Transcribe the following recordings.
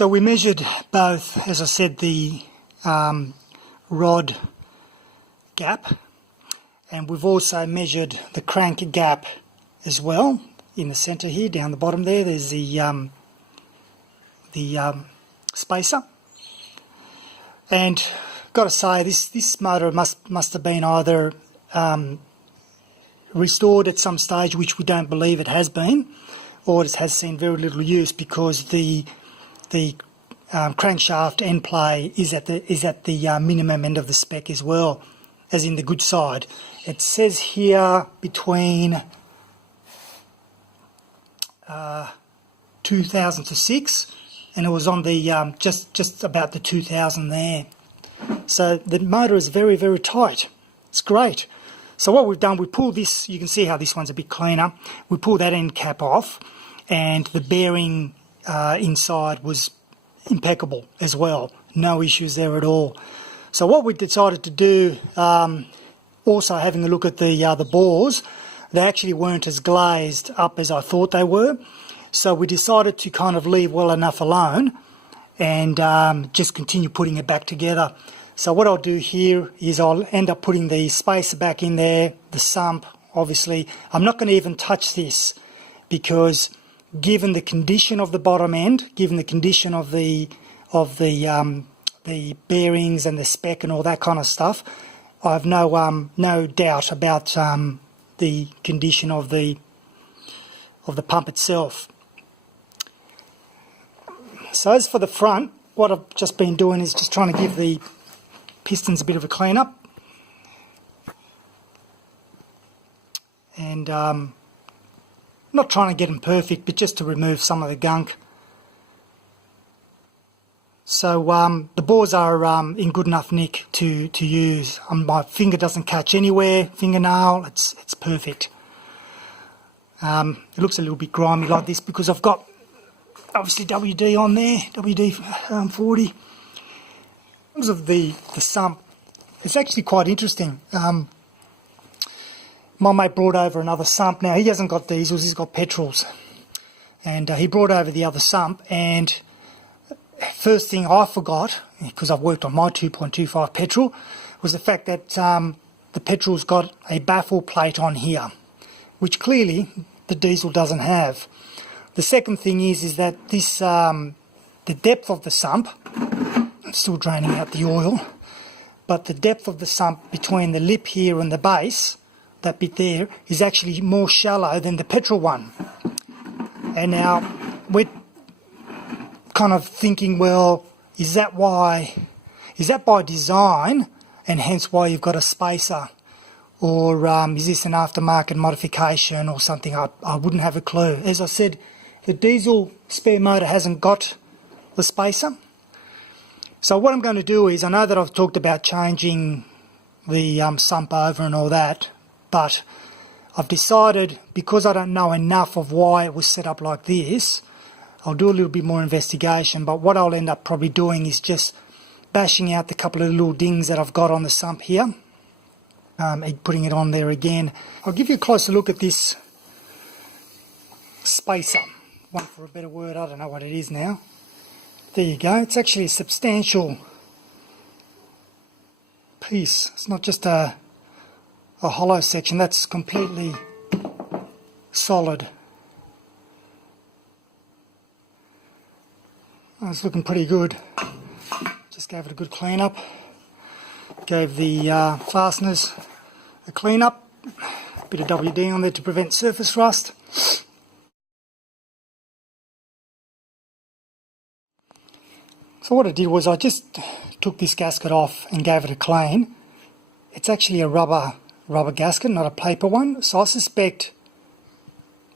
So we measured both, as I said, the rod gap, and we've also measured the crank gap as well. In the centre here, down the bottom there, there's the spacer. And got to say, this motor must have been either restored at some stage, which we don't believe it has been, or it has seen very little use, because the crankshaft end play is at the minimum end of the spec as well, as in the good side. It says here between 2000 to 6, and it was on the just about the 2000 there. So the motor is very, very tight. It's great. So what we've done, we pulled this, you can see how this one's a bit cleaner. We pulled that end cap off, and the bearing inside was impeccable as well. No issues there at all. So what we decided to do, also having a look at the bores, they actually weren't as glazed up as I thought they were. So we decided to kind of leave well enough alone and just continue putting it back together. So what I'll do here is I'll end up putting the spacer back in there, the sump, obviously. I'm not going to even touch this, because given the condition of the bottom end, given the condition of the bearings and the spec and all that kind of stuff, I have no doubt about the condition of the pump itself. So as for the front, what I've just been doing is just trying to give the pistons a bit of a clean up, and not trying to get them perfect, but just to remove some of the gunk. So the bores are in good enough nick to use. My finger doesn't catch anywhere, fingernail, it's perfect. It looks a little bit grimy like this because I've got obviously WD on there, WD-40. In terms of the sump, it's actually quite interesting. My mate brought over another sump. Now, he hasn't got diesels, he's got petrols. And he brought over the other sump, and first thing I forgot, because I've worked on my 2.25 petrol, was the fact that the petrol's got a baffle plate on here, which clearly the diesel doesn't have. The second thing is that this the depth of the sump, I'm still draining out the oil, but the depth of the sump between the lip here and the base, that bit there, is actually more shallow than the petrol one. And now we're kind of thinking, well, is that by design, and hence why you've got a spacer? Or is this an aftermarket modification or something? I wouldn't have a clue. As I said, the diesel spare motor hasn't got the spacer. So what I'm going to do is, I know that I've talked about changing the sump over and all that, but I've decided, because I don't know enough of why it was set up like this, I'll do a little bit more investigation. But what I'll end up probably doing is just bashing out the couple of little dings that I've got on the sump here, and putting it on there again. I'll give you a closer look at this spacer, one for a better word, I don't know what it is now. There you go, it's actually a substantial piece. It's not just a hollow section, that's completely solid. It's looking pretty good. Just gave it a good clean up. Gave the fasteners a clean up. A bit of WD on there to prevent surface rust. So what I did was I just took this gasket off and gave it a clean. It's actually a rubber gasket, not a paper one. So I suspect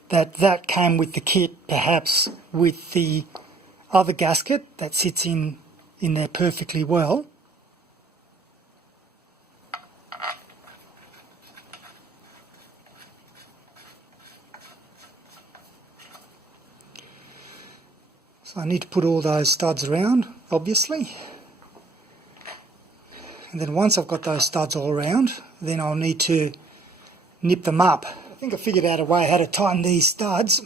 that came with the kit, perhaps with the other gasket that sits in there perfectly well. So I need to put all those studs around, obviously. And then once I've got those studs all around, then I'll need to nip them up. I think I figured out a way how to tighten these studs.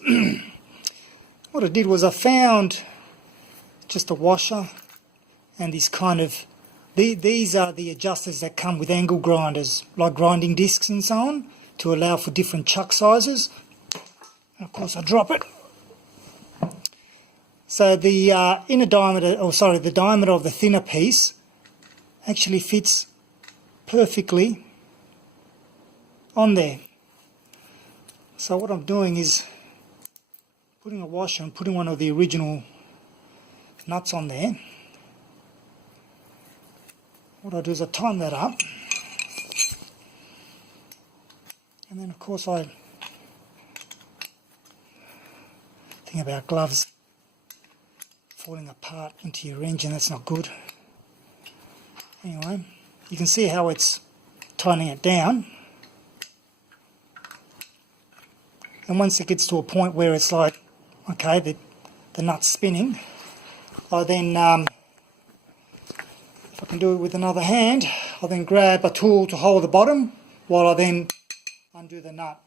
What I did was I found just a washer and this kind of, these are the adjusters that come with angle grinders, like grinding discs and so on, to allow for different chuck sizes. And of course I drop it. So the inner diameter, the diameter of the thinner piece actually fits perfectly on there. So what I'm doing is putting a washer and putting one of the original nuts on there. What I do is I tighten that up, and then of course I think about gloves falling apart into your engine. That's not good. Anyway, you can see how it's tightening it down, and once it gets to a point where it's like, okay, the nut's spinning, I then, if I can do it with another hand, I'll then grab a tool to hold the bottom while I then undo the nut.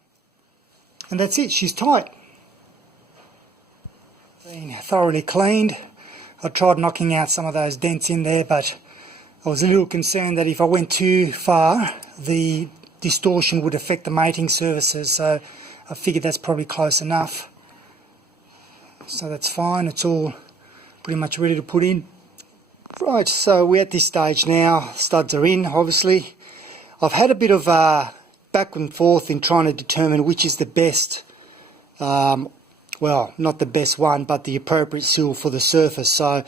And that's it, she's tight. Been thoroughly cleaned. I tried knocking out some of those dents in there, but I was a little concerned that if I went too far, the distortion would affect the mating surfaces, so I figured that's probably close enough. So that's fine, it's all pretty much ready to put in. Right, so we're at this stage now. Studs are in, obviously. I've had a bit of back and forth in trying to determine which is the best, well, not the best one, but the appropriate seal for the surface. So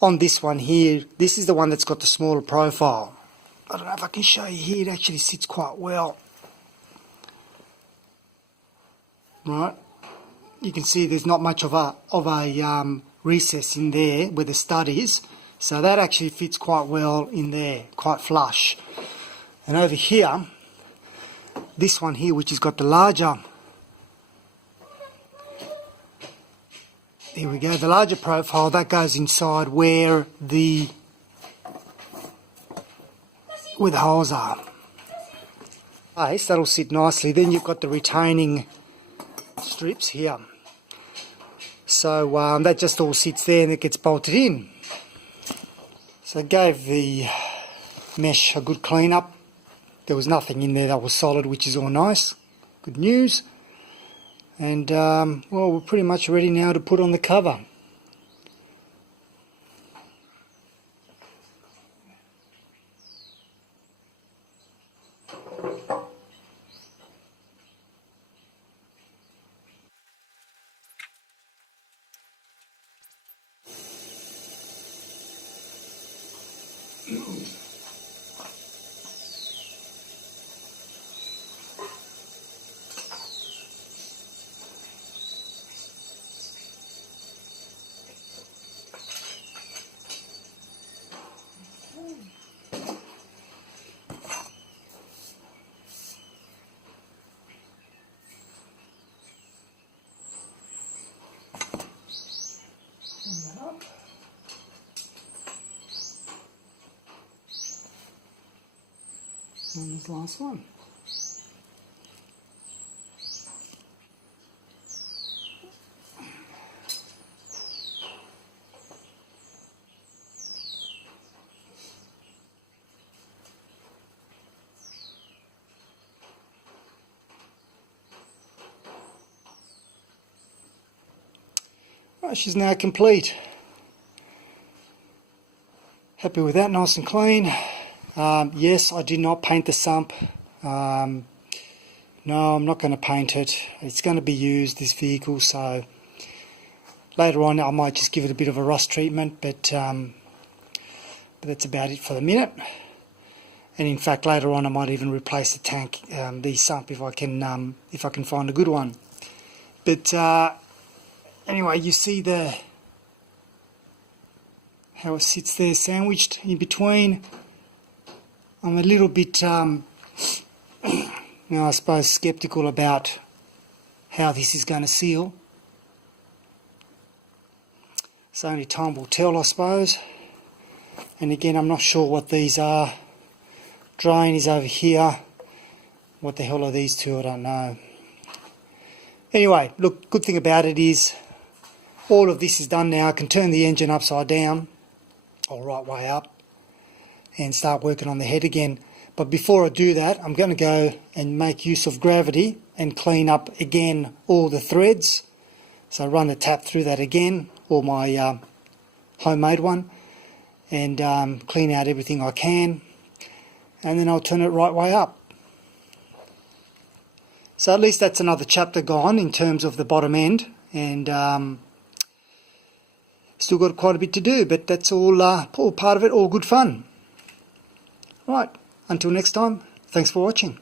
on this one here, this is the one that's got the smaller profile. I don't know if I can show you here, it actually sits quite well. Right, you can see there's not much of a recess in there where the stud is, so that actually fits quite well in there, quite flush. And over here, this one here, which has got the larger, there we go, the larger profile, that goes inside where the holes are. Nice, that'll sit nicely. Then you've got the retaining strips here. So that just all sits there and it gets bolted in. So I gave the mesh a good clean up. There was nothing in there that was solid, which is all nice. Good news. And well, we're pretty much ready now to put on the cover. And this last one. Right, she's now complete. Happy with that, nice and clean. Yes, I did not paint the sump. No, I'm not going to paint it. It's going to be used, this vehicle, so later on I might just give it a bit of a rust treatment, but that's about it for the minute. And in fact, later on I might even replace the tank, the sump, if I can find a good one. But anyway, you see how it sits there sandwiched in between. I'm a little bit, I suppose, sceptical about how this is going to seal. So only time will tell, I suppose. And again, I'm not sure what these are. Drain is over here. What the hell are these two? I don't know. Anyway, look, good thing about it is all of this is done now, I can turn the engine upside down, or right way up, and start working on the head again. But before I do that, I'm going to go and make use of gravity and clean up again all the threads. So run the tap through that again, or my homemade one, and clean out everything I can, and then I'll turn it right way up. So at least that's another chapter gone in terms of the bottom end, and still got quite a bit to do, but that's all part of it, all good fun. Right, until next time, thanks for watching.